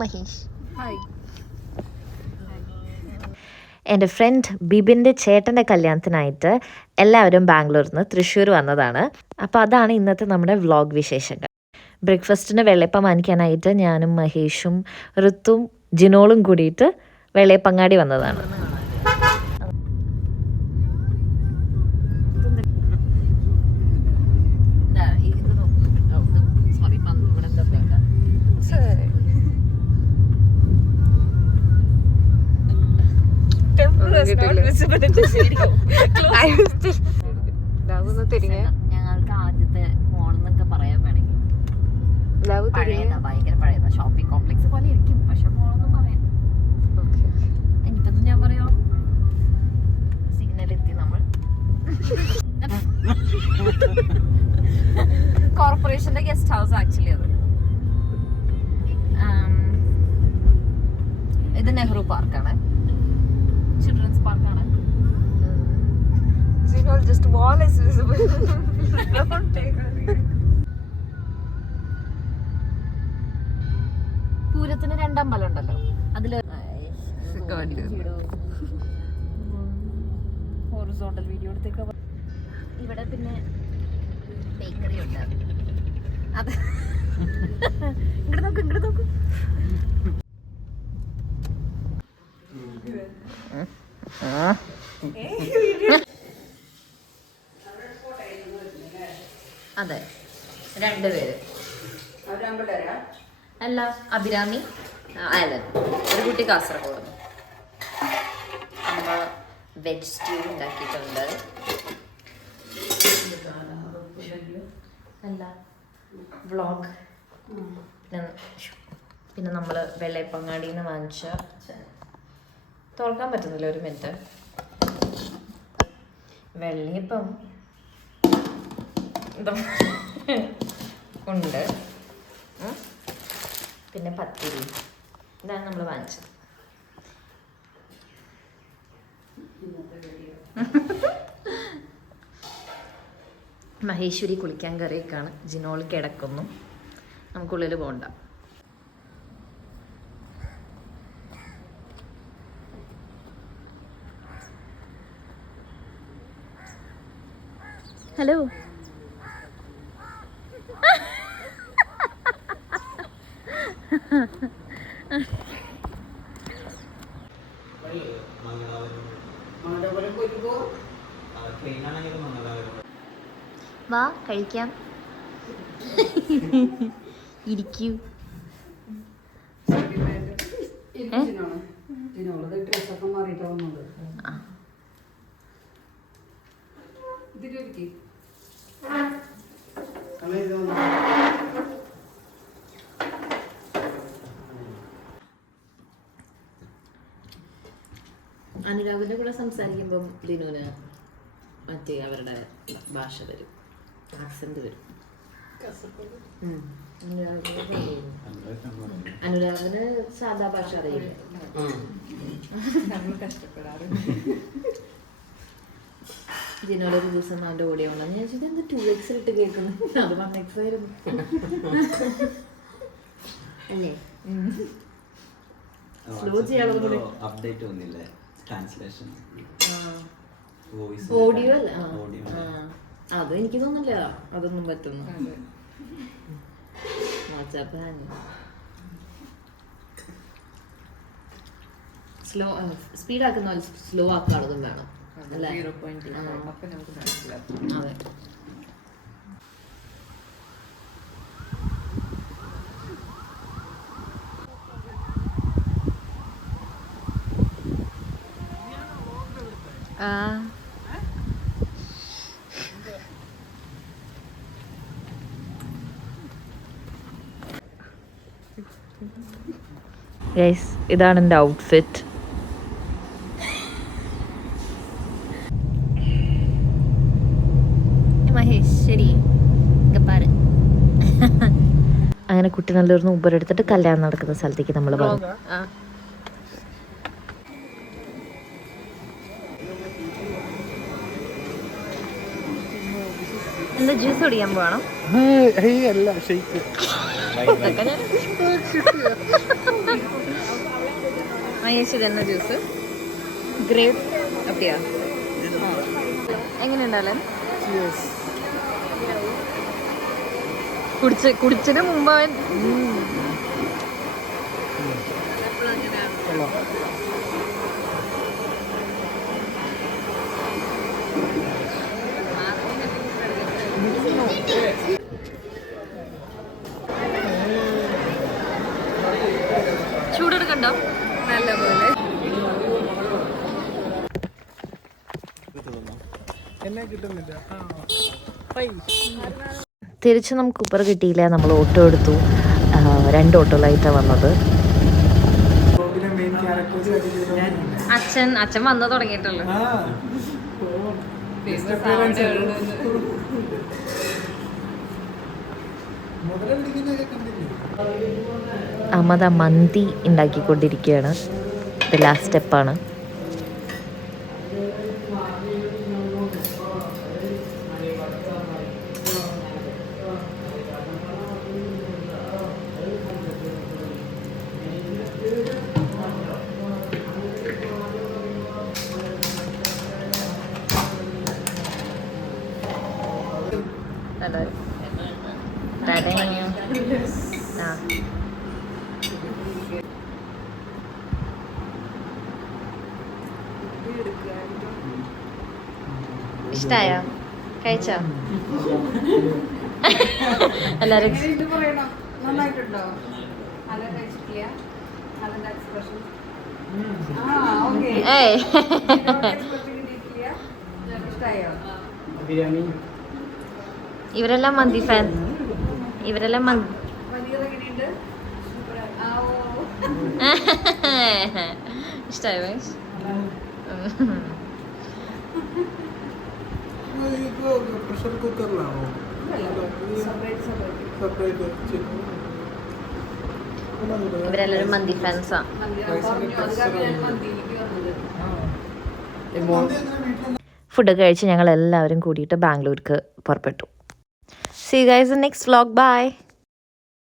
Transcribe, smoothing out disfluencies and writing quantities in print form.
Mahesh. Hi. എൻ്റെ front ബിബിൻ്റെ ചേട്ടൻ്റെ കല്യാണത്തിനായിട്ട് എല്ലാവരും ബാംഗ്ലൂരിൽ നിന്ന് തൃശ്ശൂർ വന്നതാണ്. അപ്പോൾ അതാണ് ഇന്നത്തെ നമ്മുടെ വ്ളോഗ് വിശേഷങ്ങൾ. ബ്രേക്ക്ഫാസ്റ്റിന് വെള്ളയപ്പം വാങ്ങിക്കാനായിട്ട് ഞാനും മഹേഷും ഋത്തും ജിനോളും കൂടിയിട്ട് വെള്ളയപ്പങ്ങാടി വന്നതാണ്. ഞങ്ങൾക്ക് ആദ്യത്തെ മോളെന്നൊക്കെ പറയാൻ വേണമെങ്കിൽ പഴയതാ, ഭയങ്കര പഴയതാ. ഷോപ്പിംഗ് കോംപ്ലക്സ് പോലെ ഇരിക്കും, പക്ഷെ മോളൊന്നും പറയാം. ഇനിയിപ്പോ ഞാൻ പറയോ, സിഗ്നൽ എത്തി നമ്മൾ. കോർപ്പറേഷന്റെ ഗസ്റ്റ് ഹൗസ് ആക്ച്വലി അത്. ഇത് നെഹ്റു പാർക്കാണ്, ചിൽഡ്രൻസ് പാർക്കാണ്. Just wall is visible. Don't take a പൂരത്തിന് രണ്ടമ്പലം ഉണ്ടല്ലോ, അതില് ഹൊറിസോണ്ടൽ വീഡിയോ എടുത്തേക്ക്. ഇവിടെ പിന്നെ ബേക്കറി ഉണ്ട്. അത് ഇങ്ങോട്ട് നോക്ക്, ഇങ്ങോട്ട് നോക്ക്. അതെ, രണ്ടുപേര്. അല്ല, അഭിരാമി അയലൻ, ഒരു കുട്ടി കാസർഗോഡ്. അമ്മ വെജ് സ്റ്റ്യൂ ഉണ്ടാക്കിയിട്ടുണ്ട്. അല്ല, വ്ളോഗ്. പിന്നെ നമ്മൾ വെള്ളയപ്പങ്ങാടിയിൽ നിന്ന് വാങ്ങിച്ച, തുറക്കാൻ പറ്റുന്നില്ല, ഒരു മിനിറ്റ്. വെള്ളയപ്പം ഉണ്ട്, പിന്നെ പത്തിരി. ഇതാണ് നമ്മൾ വാങ്ങിച്ചത്. മഹേശ്വരി കുളിക്കാൻ കയറിയേക്കാണ്. ജിനോൾ കിടക്കുന്നു. നമുക്കുള്ളിൽ പോകണ്ട. ഹലോ. വാ കഴിക്കാം, ഇരിക്കൂ. അനുരാഗിന്റെ കൂടെ സംസാരിക്കുമ്പം ദിനുവിന് മറ്റേ അവരുടെ ഭാഷ വരും, ആക്സെന്റ് വരും. അനുരാഗിന് സാധാ ഭാഷ അറിയില്ല. ദിനോടൊരു ദിവസം അവൻ്റെ ഓടിയ കൊണ്ടാണ് ഞാൻ ചോദിച്ചത്, എന്ത് 2x ഇട്ട് കേൾക്കുന്നു? അത് 1x ആയിരുന്നു അല്ലേ? സ്ലോ ചെയ്യാനുള്ള അപ്ഡേറ്റ് വന്നില്ലേ, ട്രാൻസ്ലേഷൻ ഓഡിയോ അല്ല. അത് എനിക്ക് തോന്നില്ല അതൊന്നും പറ്റുന്നു. സ്ലോ സ്പീഡാക്കുന്ന പോലെ സ്ലോ ആക്കാണതും വേണം അല്ലേ? അതെ. ഗൈസ്, ഇതാണ് എൻ്റെ ഔട്ട്ഫിറ്റ്. മഹേശ്വരി അങ്ങനെ കുട്ടിനല്ലൂരിൽ നിന്ന് ഊബർ എടുത്തിട്ട് കല്യാണം നടക്കുന്ന സ്ഥലത്തേക്ക് നമ്മൾ പോകും. എന്താ ജ്യൂസ് കുടിക്കാൻ പോകണം? ചേച്ചി തന്നെ ജ്യൂസ് ഗ്രേപ്പ് അപ്പിയാ എങ്ങനെയുണ്ടല്ലേ കുടിച്ചതിന് മുമ്പ് അവൻ ചൂടെടുക്കണ്ടോ നല്ല പോലെ തിരിച്ച് നമുക്ക് ഊപ്പർ കിട്ടിയില്ല. നമ്മൾ ഓട്ടോ എടുത്തു. 2 ഓട്ടോയിലായിട്ടാണ് വന്നത്. അച്ഛൻ വന്നു തുടങ്ങിയിട്ടുള്ളു. അമ്മ മന്തി ഉണ്ടാക്കിക്കൊണ്ടിരിക്കുകയാണ്. ഇത് ലാസ്റ്റ് സ്റ്റെപ്പാണ്. ഇഷ്ടായോ? കഴിച്ചോ? എല്ലാരും ഏയ് ഇവരെല്ലാം മന്തി ഫാൻ. ഇവരെല്ലാം ഇഷ്ടായോ? പ്രഷർ കുക്കറിലാണോ? ഇവരെല്ലാരും മന്തി ഫാൻസാ. ഫുഡ് കഴിച്ച് ഞങ്ങൾ എല്ലാവരും കൂടിയിട്ട് ബാംഗ്ലൂർക്ക് പുറപ്പെട്ടു. See you guys in next vlog. Bye.